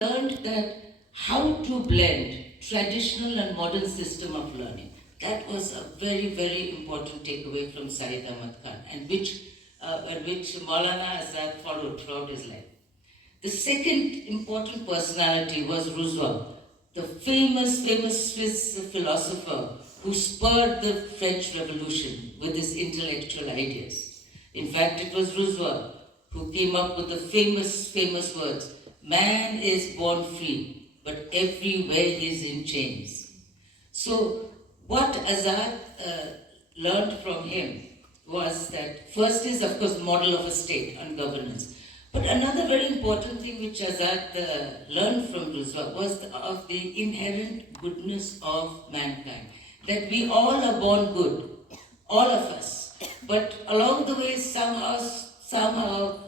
learned that how to blend traditional and modern system of learning. That was a very, very important takeaway from Syed Ahmad Khan, and which Maulana Azad followed throughout his life. The second important personality was Rousseau, the famous Swiss philosopher who spurred the French Revolution with his intellectual ideas. In fact, it was Rousseau who came up with the famous words, "Man is born free, but everywhere he is in chains." So, what Azad learned from him was that first is, of course, model of a state and governance. But another very important thing which Azad learned from Rousseau was of the inherent goodness of mankind. That we all are born good, all of us. But along the way, somehow,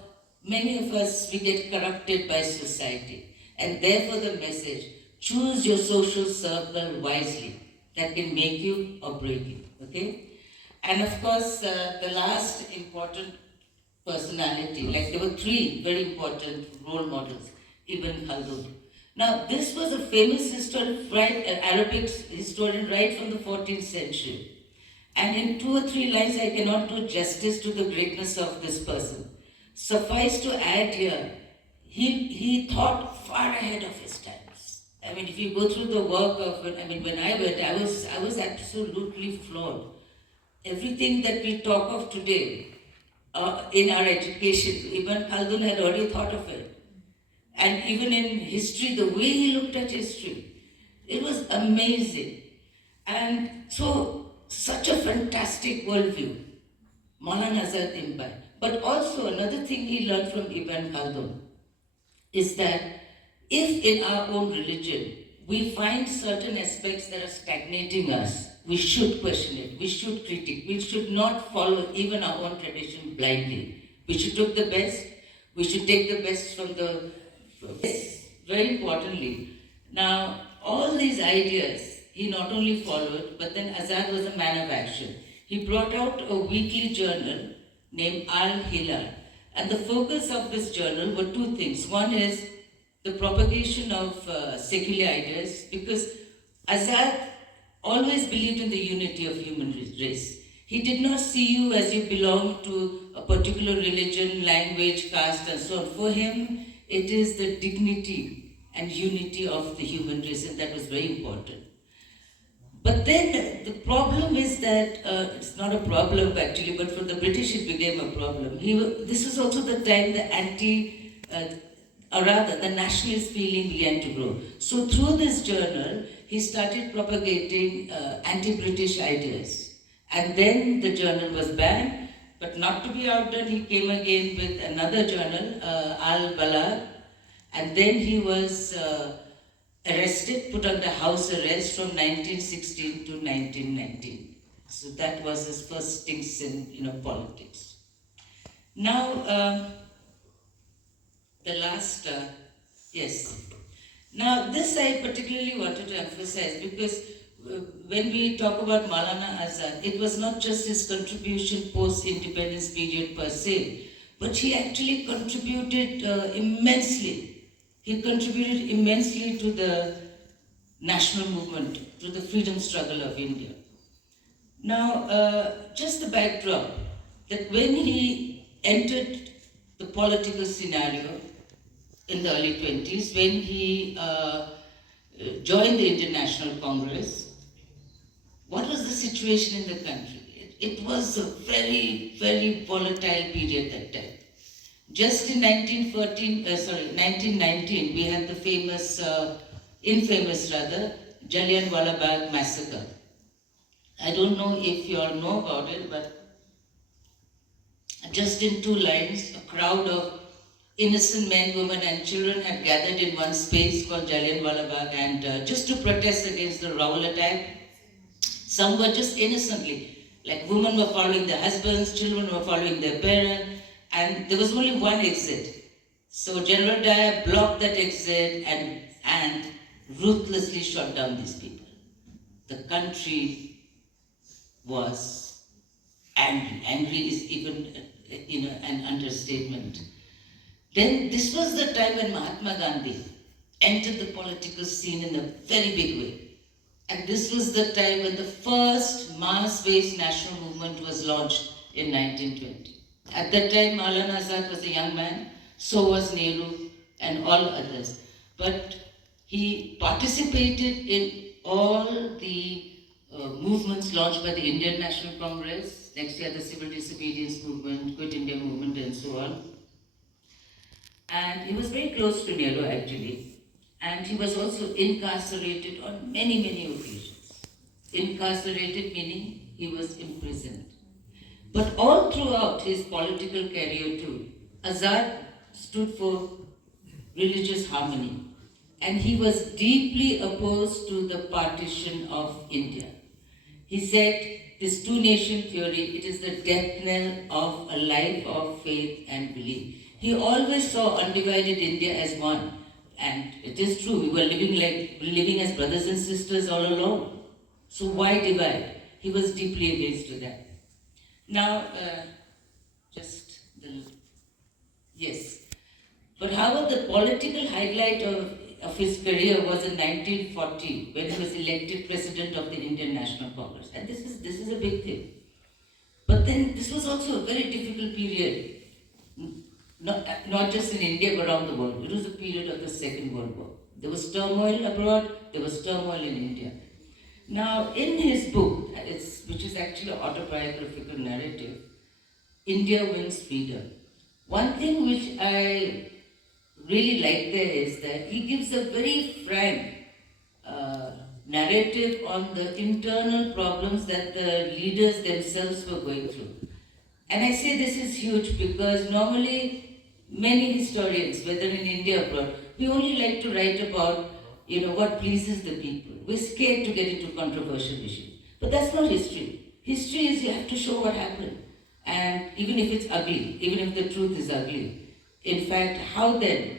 many of us, we get corrupted by society. And therefore the message, choose your social circle wisely. That can make you or break you, okay? And of course, the last important personality, like there were three very important role models, Ibn Khaldun. Now, this was a famous historian, Arabic historian right from the 14th century. And in 2 or 3 lines, I cannot do justice to the greatness of this person. Suffice to add here, he thought far ahead of his times. I mean, if you go through the work of, when I went, I was absolutely floored. Everything that we talk of today in our education, Ibn Khaldun had already thought of it. And even in history, the way he looked at history, it was amazing. And so, such a fantastic worldview, Maulana Azad imbibed. But also another thing he learned from Ibn Khaldun is that if in our own religion we find certain aspects that are stagnating us, we should question it, we should critique, we should not follow even our own tradition blindly. We should take the best, we should take the best from the best. Very importantly, now all these ideas he not only followed, but then Azad was a man of action. He brought out a weekly journal named Al-Hilal. And the focus of this journal were two things. One is the propagation of secular ideas, because Azad always believed in the unity of human race. He did not see you as you belong to a particular religion, language, caste, and so on. For him, it is the dignity and unity of the human race, and that was very important. But then the problem is that, it's not a problem actually, but for the British it became a problem. This was also the time the nationalist feeling began to grow. So through this journal, he started propagating anti-British ideas. And then the journal was banned, but not to be outdone, he came again with another journal, Al-Balagh, and then he was arrested, put under house arrest from 1916 to 1919. So that was his first stints in politics. Now, the last, yes. Now this I particularly wanted to emphasize because when we talk about Maulana Azad, it was not just his contribution post-independence period per se, but he actually contributed immensely. He contributed immensely to the national movement, to the freedom struggle of India. Now, just the backdrop, that when he entered the political scenario in the early 20s, when he joined the International Congress, what was the situation in the country? It was a very, very volatile period that time. Just in 1919, we had the infamous Jallianwala Bagh massacre. I don't know if you all know about it, but just in 2 lines, a crowd of innocent men, women and children had gathered in one space called Jallianwala Bagh, and just to protest against the Raoul attack. Some were just innocently, like women were following their husbands, children were following their parents, and there was only one exit. So General Dyer blocked that exit and ruthlessly shot down these people. The country was angry. Angry is even an understatement. Then this was the time when Mahatma Gandhi entered the political scene in a very big way. And this was the time when the first mass-based national movement was launched in 1920. At that time, Maulana Azad was a young man, so was Nehru and all others. But he participated in all the movements launched by the Indian National Congress, next year the Civil Disobedience Movement, Quit India Movement and so on. And he was very close to Nehru actually. And he was also incarcerated on many, many occasions. Incarcerated meaning he was imprisoned. But all throughout his political career too, Azad stood for religious harmony. And he was deeply opposed to the partition of India. He said, this two-nation theory, it is the death knell of a life of faith and belief. He always saw undivided India as one. And it is true, we were living as brothers and sisters all along. So why divide? He was deeply against that. Now, yes. But however, the political highlight of his career was in 1940 when he was elected president of the Indian National Congress. And this is a big thing. But then this was also a very difficult period. Not just in India but around the world. It was a period of the Second World War. There was turmoil abroad, there was turmoil in India. Now, in his book, which is actually an autobiographical narrative, India Wins Freedom, one thing which I really like there is that he gives a very frank narrative on the internal problems that the leaders themselves were going through. And I say this is huge because normally many historians, whether in India or abroad, we only like to write about what pleases the people. We're scared to get into controversial issues. But that's not history. History is you have to show what happened. And even if it's ugly, even if the truth is ugly, in fact, how then?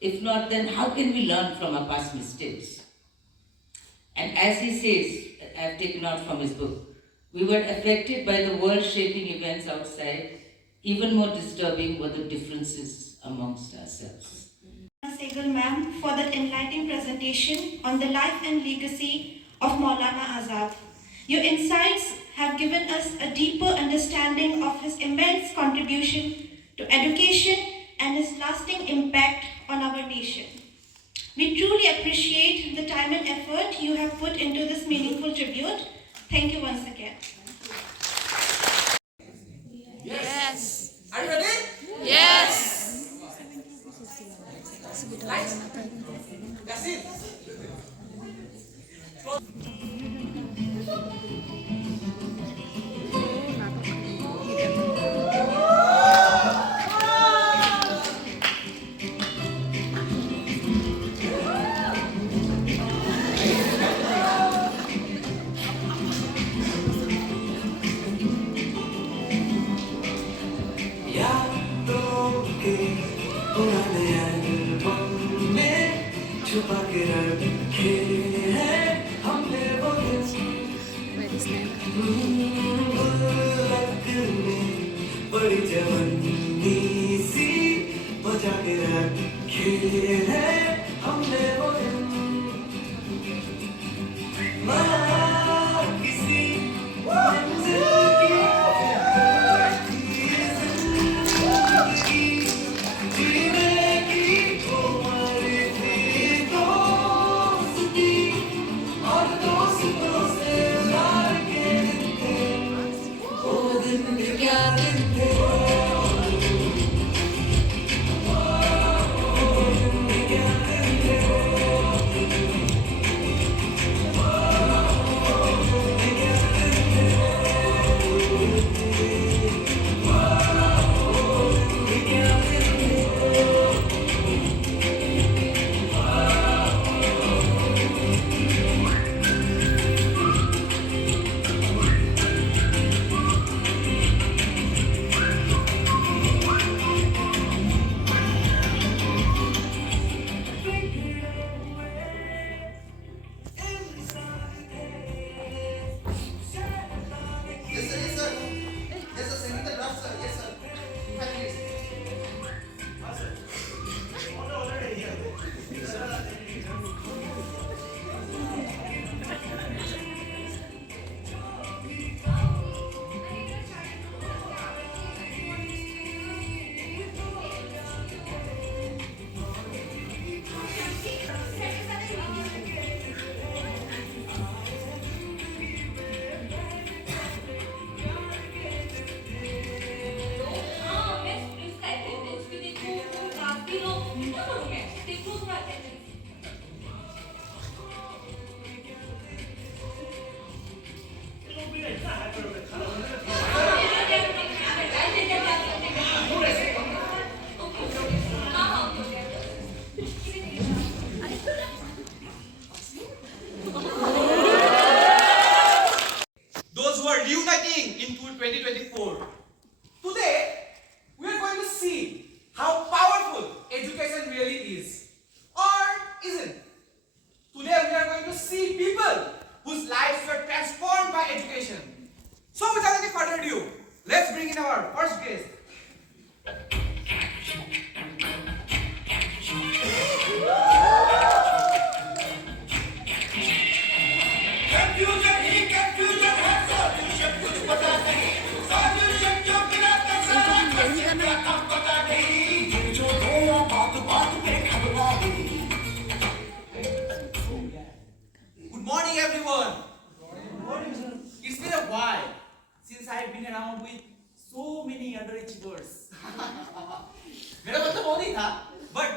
If not, then how can we learn from our past mistakes? And as he says, I've taken out from his book, we were affected by the world-shaping events outside. Even more disturbing were the differences amongst ourselves. Segal ma'am for that enlightening presentation on the life and legacy of Maulana Azad. Your insights have given us a deeper understanding of his immense contribution to education and his lasting impact on our nation. We truly appreciate the time and effort you have put into this meaningful tribute. Thank you once again. Yes. Are you ready? Yes. Lights. That's it. छुपा के रखे हैं हमने वो दिल में बड़ी जवानी सी बजा के रखे हैं हमने वो किसी मंजिल की जीने की हमारी थी दोस्ती और दोस्तों से प्यार के दिन थे वो दिन क्या दिन थे वो दिन क्या दिन थे huh? But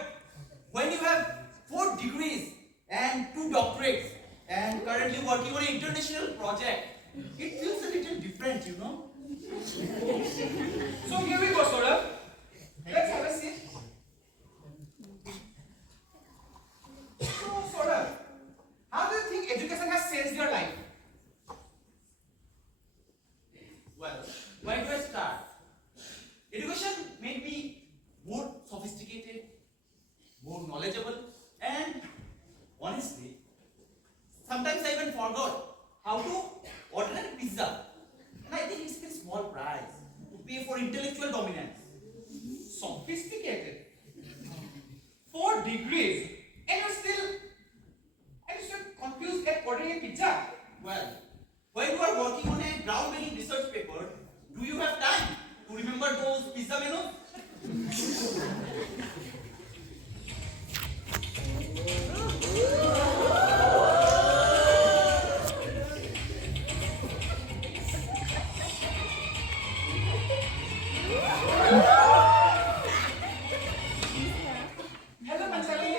when you have 4 degrees and 2 doctorates and currently working on an international project, it feels a little different, you know. So here we go, Saurabh. Let's have a seat. So, Saurabh, how do you think education has changed your life? Well, where do I start? Education made me more sophisticated, more knowledgeable, and honestly, sometimes I even forgot how to order a pizza. And I think it's a small price to pay for intellectual dominance. Sophisticated. 4 degrees, and you're still confused at ordering a pizza. Well, when you are working on a groundbreaking research paper, do you have time to remember those pizza menus? Hello, Pansali.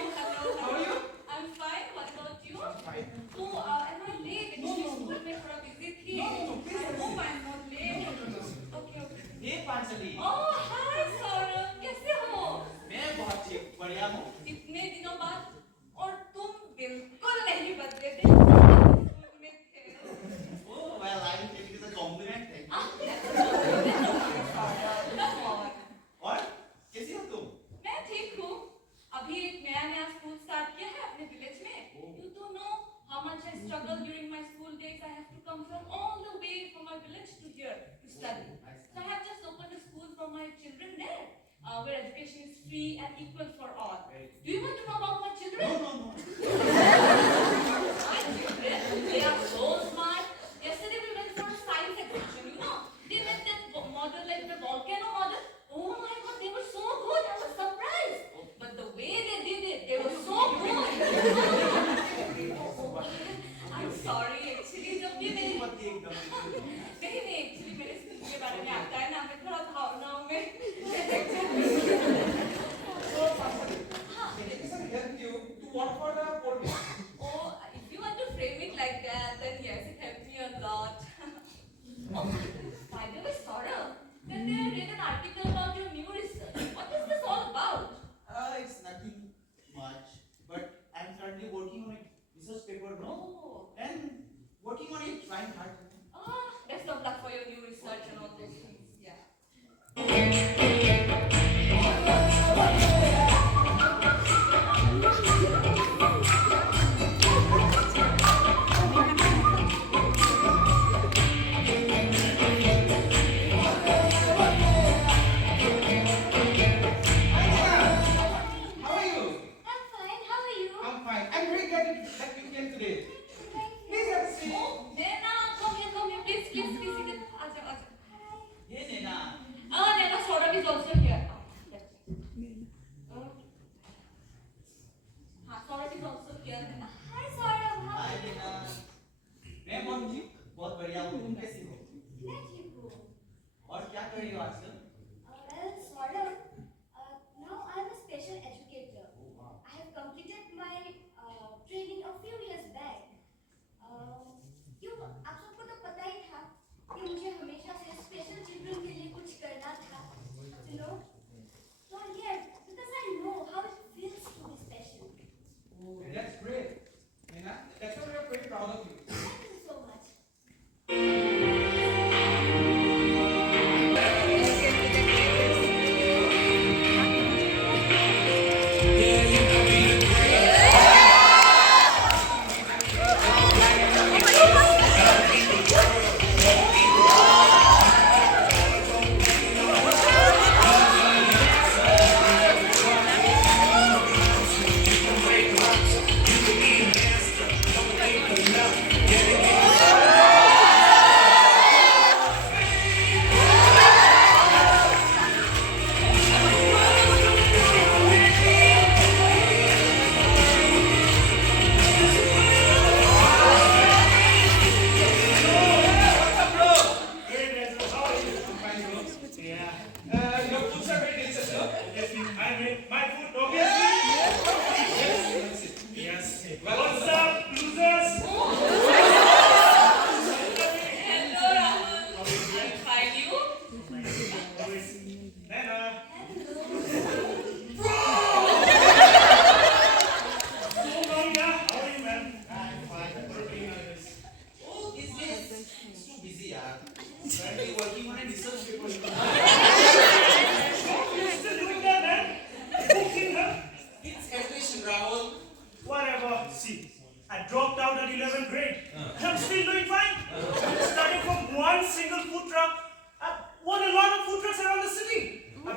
How are you? I'm fine. What about you? Fine. Oh, am I late? No, no, no. School में थोड़ा busy थी. No, please I have a hope seat. I'm not late. Okay, okay. Hey Panchali, Oh, hi, Saurabh. कैसे हो? मैं बहुत ठीक बढ़िया हूँ. इतने दिनों बाद और तुम बिल्कुल नहीं बदले थे. स्कूल में थे. Oh well, I will take it as a compliment. Thank you. Come on. और कैसी हो तुम? मैं ठीक हूँ. अभी एक नया स्कूल स्टार्ट किया है अपने विलेज में. You don't know how much I struggled during my school days. I have to come from all the way from my village to here to study. So I have just opened a school for my children there, where education is free and equal for all. Do you want to know about my children? No. My children, they are so smart. Yesterday we went for a science exhibition. You know, they made that model like the volcano model. Oh my God, they were so good. I was surprised. But the way they did it, they were so good. I'm sorry, actually, जब भी मेरी मत एकदम. नहीं actually मेरे school के बारे में आता है ना, मैं थोड़ा भावनाओं में So, Pansali, education helped you to work for the poor people.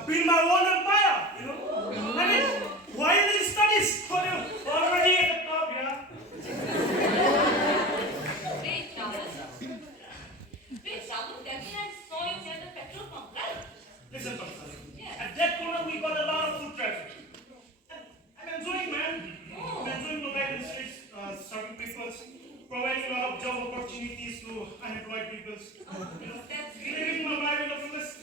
build my own empire, you know. I mean, why these studies when you're already at the top, yeah? Wait, Rahul. That means I saw you near the petrol pump, right? Listen, Professor. Yes. At that corner, we got a lot of food traffic. And I'm enjoying, man. I'm enjoying the guy in the streets, serving people, providing a lot of job opportunities to unemployed people. You know, That's living my life in the fullest.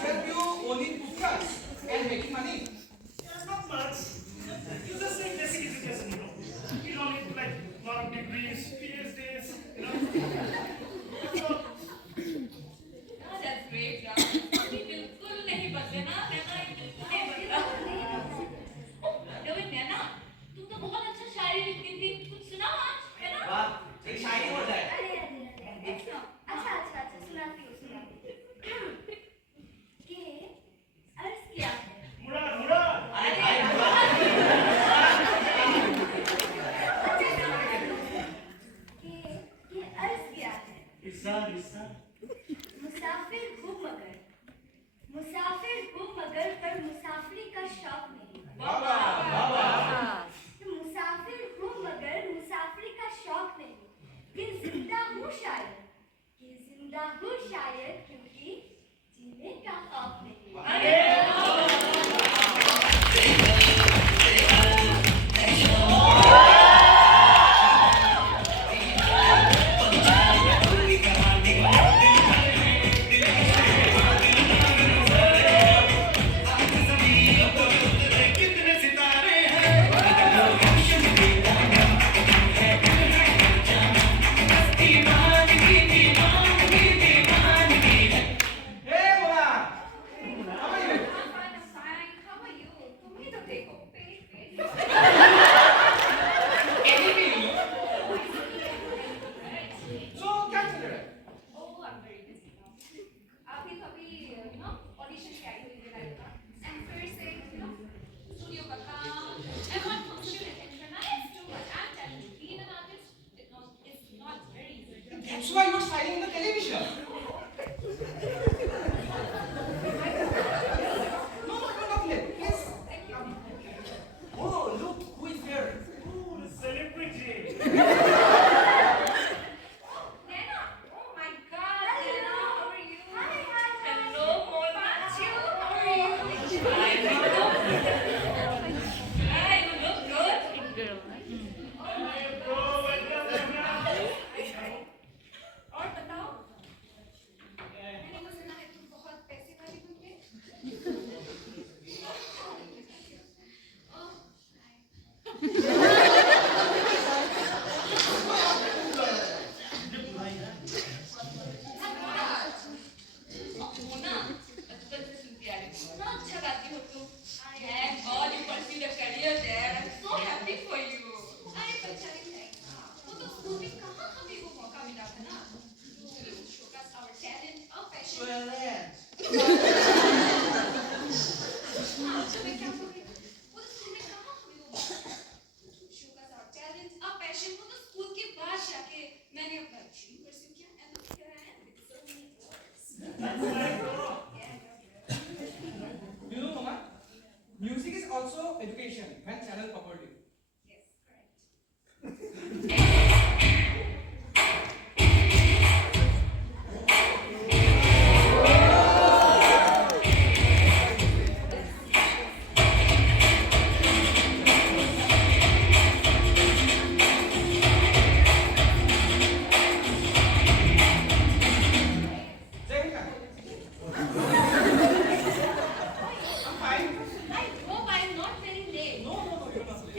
Help you owning pukas and making money. Yeah, not much. You just need basic education, you know. You don't need like a lot of degrees, PhDs, you know. That's great, Rahul. अभी बिल्कुल नहीं बदले ना, नैना बिल्कुल नहीं बदला। लेकिन नैना, तुम तो बहुत अच्छा शायरी लिखती थी, कुछ सुनाओ आज, है ना? वाह, एक शायरी बोल रहा है। अच्छा सुनाती हूँ कि अर्ज किया है मुड़ा अरे भाई कि अर्ज किया है इसा मुसाफिर हूँ मगर पर मुसाफरी का शौक नहीं मुसाफिर हूँ मगर मुसाफरी का शौक नहीं कि जिंदा हूँ शायद क्योंकि जीने का खौफ नहीं Hey, Mola! How are you? I'm fine. How are you? तुम्ही तो देखो, पेट। Anything? So, क्या चल रहा है? Oh, I'm very busy now. अभी audition की आई हुई है लाइव का, and फिर से studio का काम, and one function and internal. It's too much. I'm telling you, being an artist, it's not very easy. That's why you're signing in the television. No, you're not late. Please. Oh, look who is here. Oh, the celebrity. Nana, oh my God, Nana, how are you? Hi. Hello, Mona. How are you? Hi, you look good. Hey, bro, welcome. और बताओ, मैंने तो सुना है तुम बहुत पैसे वाली बन गए। मोना, बचपन से सुनती आ रही हूँ, इतना अच्छा गाती हो तुम। Thank God you pursued a career there. I'm so happy for you. अरे बच्चा नहीं है, वो तो स्कूल में कहाँ हमें वो मौका मिला था ना? To showcase our talent, our passion. हाँ, तो मैं क्या बोल रही हूँ? वो तो स्कूल में कहाँ हमें वो मौका मिला? To showcase our talent, our passion. वो तो स्कूल के बाद जाके मैंने अपना dream pursue किया, and look here I am with so many awards. You know, Mama, music is also education when channeled properly. Yes, correct. Jayika. I'm fine. I hope I'm not very late. No, you're not late.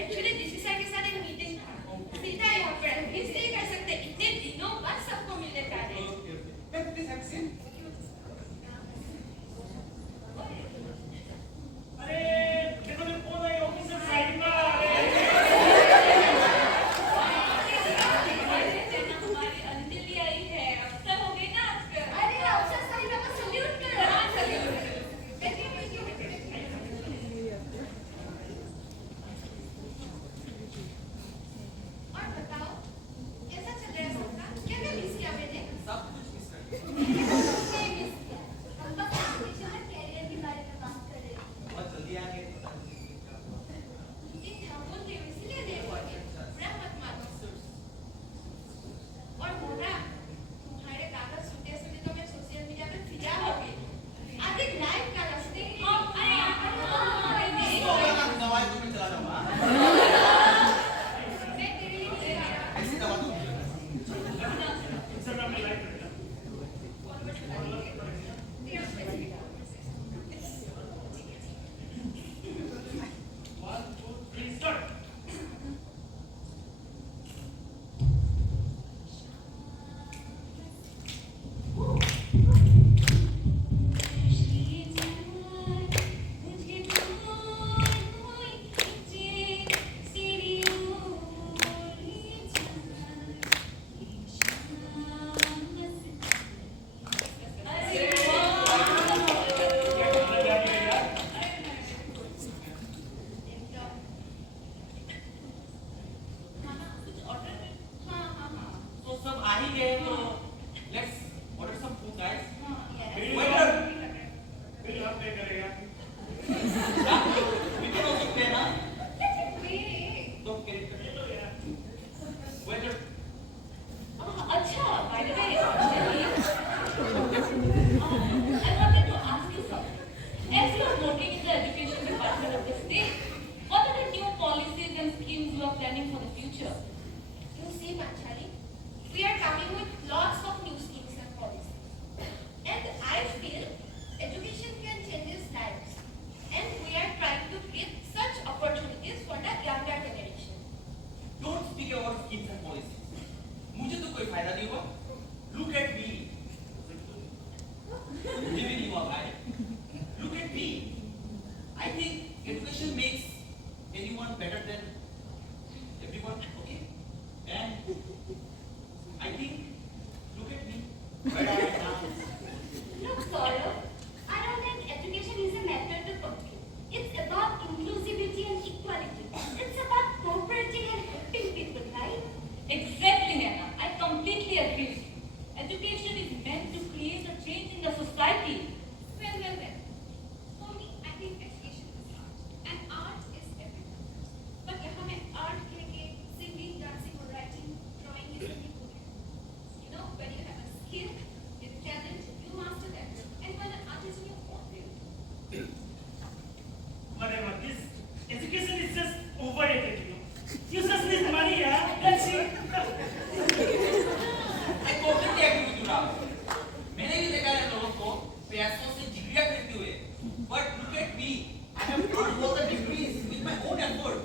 But look at me. I have earned both the degrees with my own effort.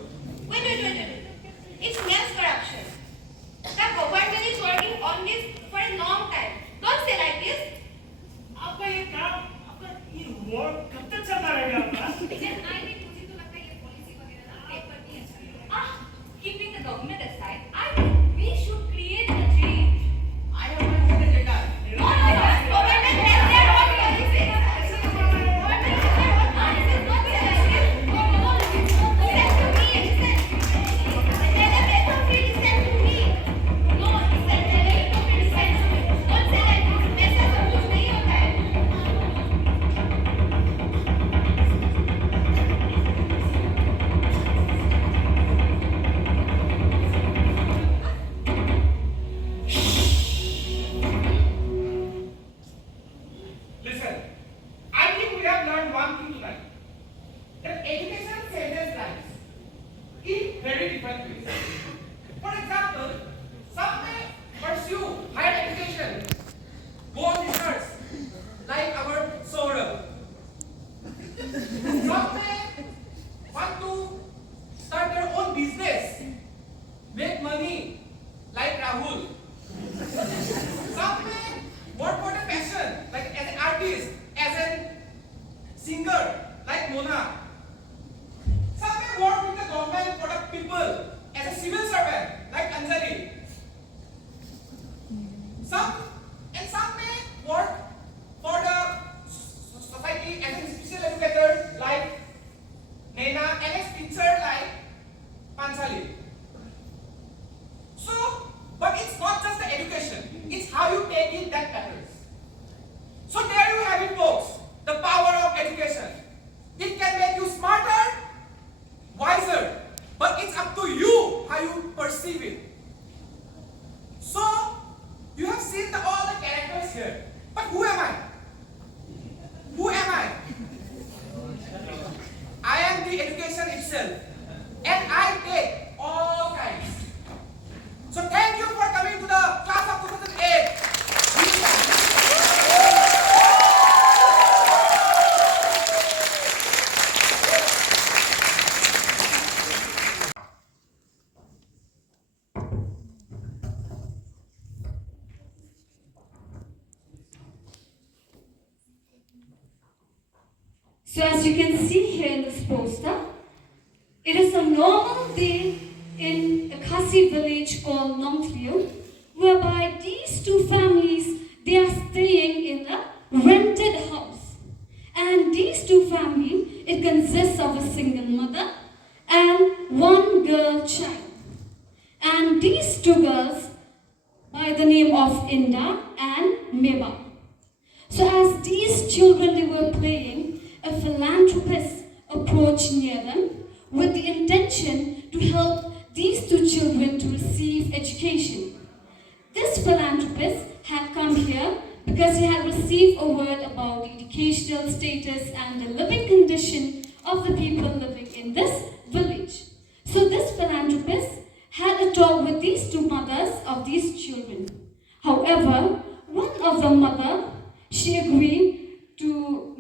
Wait. It's mass corruption. The government is working on this for a long time. Don't say like this. आपका ये काम, आपका ये work कब तक चलता रहेगा आपका? मुझे तो लगता है ये पॉलिसी वगैरह ना पेपर नहीं अच्छा लगता। Keeping the government aside, I think we should create a change. I have my own agenda. Government has their own policies. Government has their own policies. Don't say like this. Listen to me. Tell them let them be listen to me. No, listen. Tell them let them be listen to me. Don't say like this. वैसा सब कुछ नहीं होता है. Listen, I think we have learned one thing tonight. That education changes lives in very different ways. For example, some may pursue higher education, go on research, like our Saurabh. Some may want to start their own business, make money, like Rahul. Some may work for their passion, like as an artist, as a singer, like Mona. Some may work with the government for the people, as a civil servant, like Anjali. Some may work for the society as a special educator, like Nena, and a teacher, like Panchali. So, but it's not just the education, it's how you take it that matters. So there you have it, folks, the power of education. It can make you smarter, wiser, but it's up to you how you perceive it. So, you have seen all the characters here, but who am I? Who am I? I am the education itself, and I take all kinds. So thank you for coming to the class of 2008. So as you can see here in this poster, it is a normal day in a Khasi village called Nongtliu, whereby these two families, they are staying in a rented house. And these two families, it consists of a single mother and one girl child. And these two girls by the name of Inda and Meba. So as these children they were playing, a philanthropist approached near them with the intention to help these two children to receive education. This philanthropist had come here because he had received a word about the educational status and the living condition of the people living in this village. So this philanthropist had a talk with these two mothers of these children. However, one of the mother, she agreed to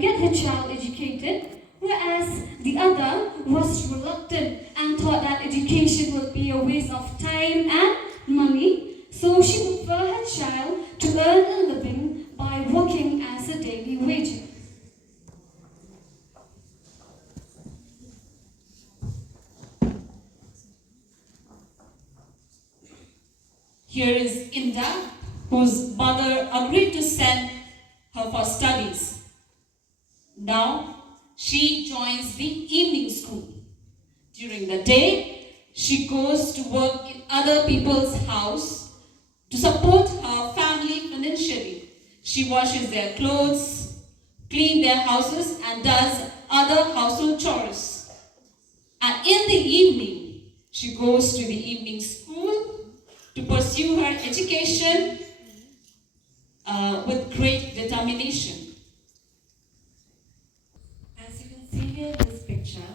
get her child educated, whereas the other was reluctant and thought that education would be a waste of time and money. So she preferred her child to earn a living by working as a daily wager. Here is Inda, whose mother agreed to send her for studies. Now, she joins the evening school. During the day, she goes to work in other people's house to support her family financially. She washes their clothes, cleans their houses, and does other household chores. And in the evening, she goes to the evening school to pursue her education with great determination. As you can see here in this picture,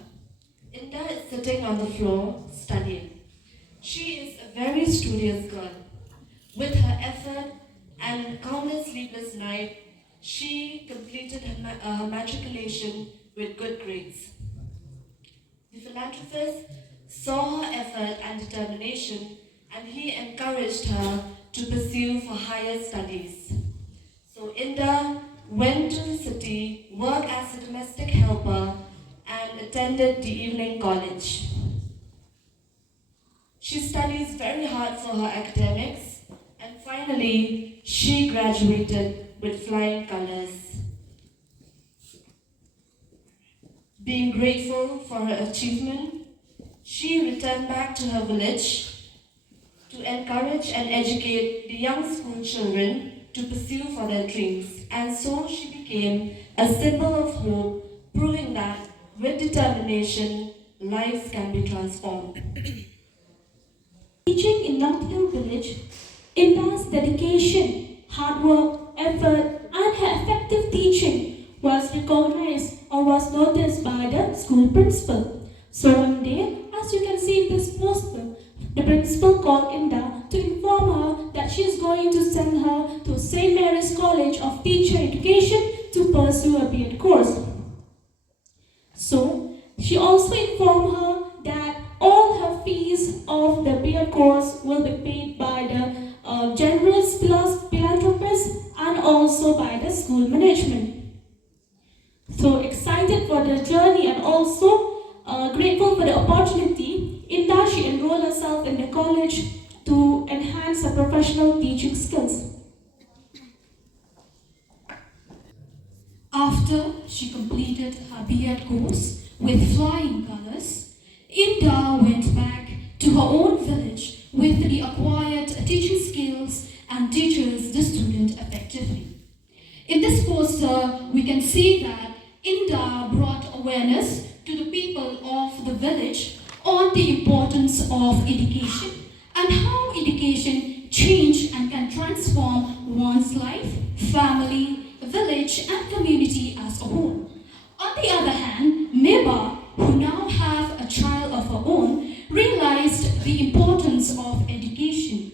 Inda is sitting on the floor studying. She is a very studious girl. With her effort and countless sleepless nights, She completed her matriculation with good grades. The philanthropist saw her effort and determination, and he encouraged her to pursue for higher studies. So Inda went to the city, worked as a domestic helper, and attended the evening college. She studies very hard for her academics, and finally, she graduated with flying colors. Being grateful for her achievement, she returned back to her village to encourage and educate the young school children to pursue for their dreams. And so she became a symbol of hope, proving that with determination, lives can be transformed. Teaching in North Hill Village, Inda's dedication, hard work, effort, and her effective teaching was recognized or was noticed by the school principal. So one day, as you can see in this poster, the principal called Inda to inform her that she is going to send her to St. Mary's College of Teacher Education to pursue a B.Ed course. So she also informed her that all her fees of the B.Ed course will be paid by the generous philanthropist and also by the school management. So excited for the journey and also grateful for the opportunity, Inda she enrolled herself in the college to enhance her professional teaching skills. After she completed her B.Ed course with flying colors, Inda went back to her own village with the acquired teaching skills and teaches the student effectively. In this poster, we can see that Inda brought awareness to the people of the village on the importance of education and how education change and can transform one's life, family, village and community as a whole. On the other hand, Meba, who now have a child of her own, realized the importance of education.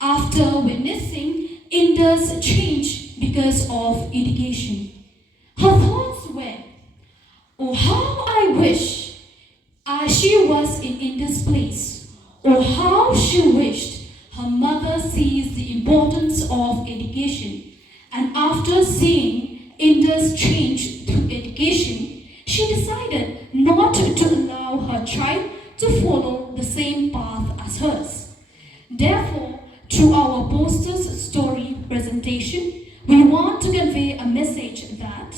After witnessing Inda's change because of education, her thoughts were, oh how I wish she was in Inda's place, or how she wished her mother sees the importance of education. And after seeing Inda's change through education, she decided not to allow her child to follow the same path as hers. Therefore, through our poster's story presentation, we want to convey a message that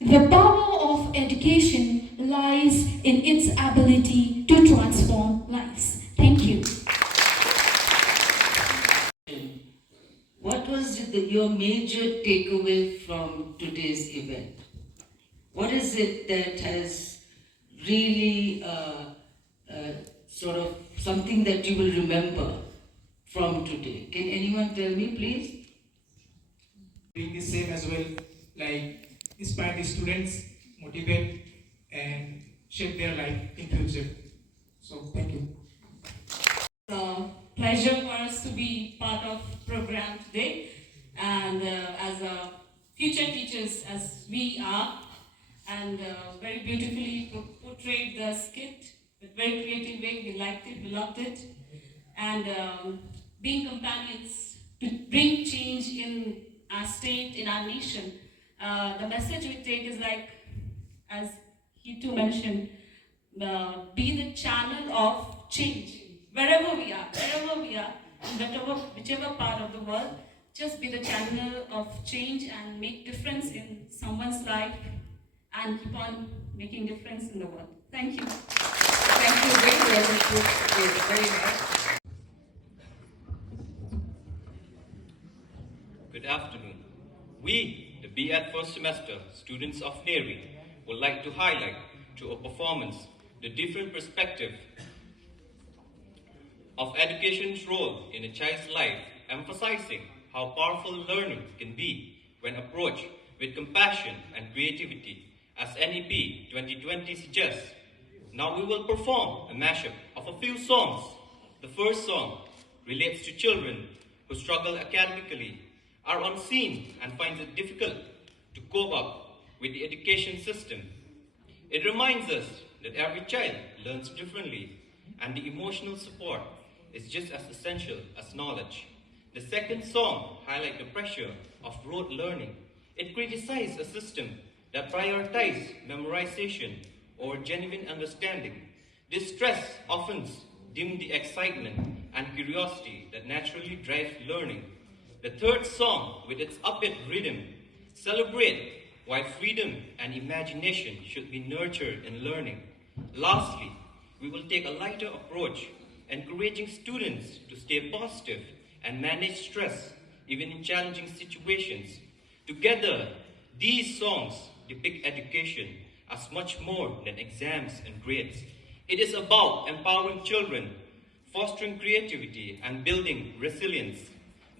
the power of education lies in its ability to transform lives. Thank you. What was your major takeaway from today's event? What is it that has really sort of something that you will remember from today? Can anyone tell me, please? Doing the same as well, like inspire the students, motivate, and shape their life in future. So thank you. It's a pleasure for us to be part of program today, and as future teachers as we are, and very beautifully portrayed the skit with very creative way. We liked it, we loved it, and being companions to bring change in our state, in our nation. The message we take is like, as he too mentioned, be the channel of change wherever we are, whichever part of the world. Just be the channel of change and make difference in someone's life and keep on making difference in the world. Thank you. Thank you very much. Yes, very much. Good afternoon. We, the B.Ed first semester students of NERIE, would like to highlight through a performance the different perspective of education's role in a child's life, emphasizing how powerful learning can be when approached with compassion and creativity, as NEP 2020 suggests. Now we will perform a mashup of a few songs. The first song relates to children who struggle academically, are unseen and finds it difficult to cope up with the education system. It reminds us that every child learns differently and the emotional support is just as essential as knowledge. The second song highlights the pressure of rote learning. It criticizes a system that prioritizes memorization over genuine understanding. This stress often dims the excitement and curiosity that naturally drives learning. The third song, with its upbeat rhythm, celebrates why freedom and imagination should be nurtured in learning. Lastly, we will take a lighter approach, encouraging students to stay positive and manage stress, even in challenging situations. Together, these songs depict education as much more than exams and grades. It is about empowering children, fostering creativity, and building resilience.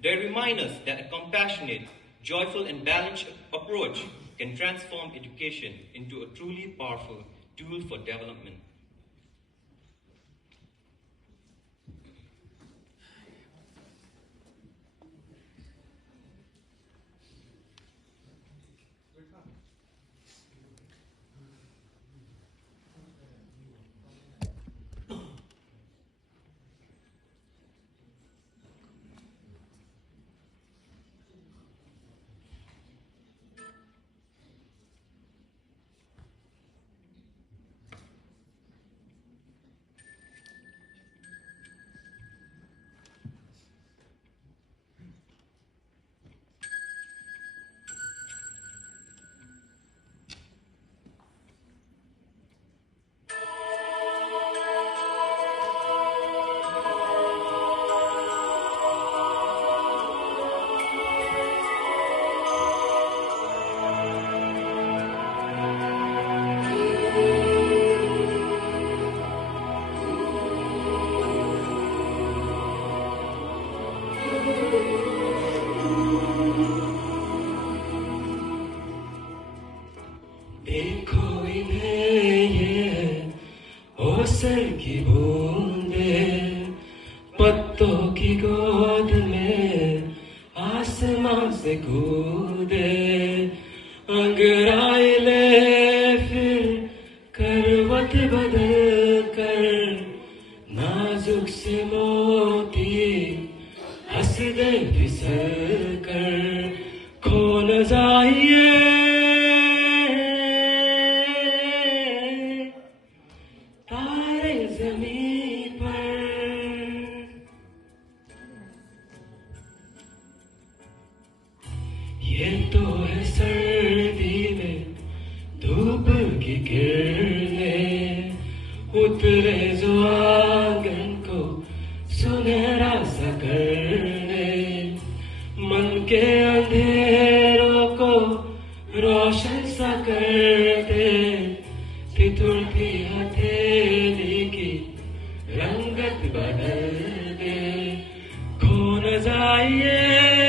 They remind us that a compassionate, joyful, and balanced approach can transform education into a truly powerful tool for development. अवसर की बूंदे पत्तों की गोद में आसमां से कूदे अंगड़ाई ले फिर करवट बदल कर नाजुक से मोती हंस दे फिसल कर खो न जाइए ये तो है सर्दी में धूप की किरणें उतरे जो आंगन को सुनहरा सा करने मन के अंधेरों को रोशन सा करते ठिठुरती हथेली की रंगत बदल दे खो न जाइए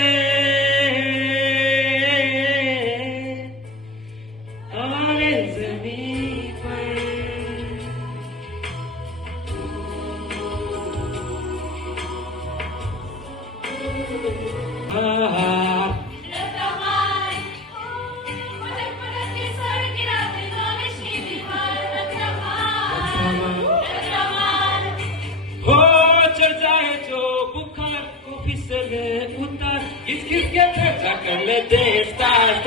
उतार किस किस के चर्चा कर लेते हैं स्टार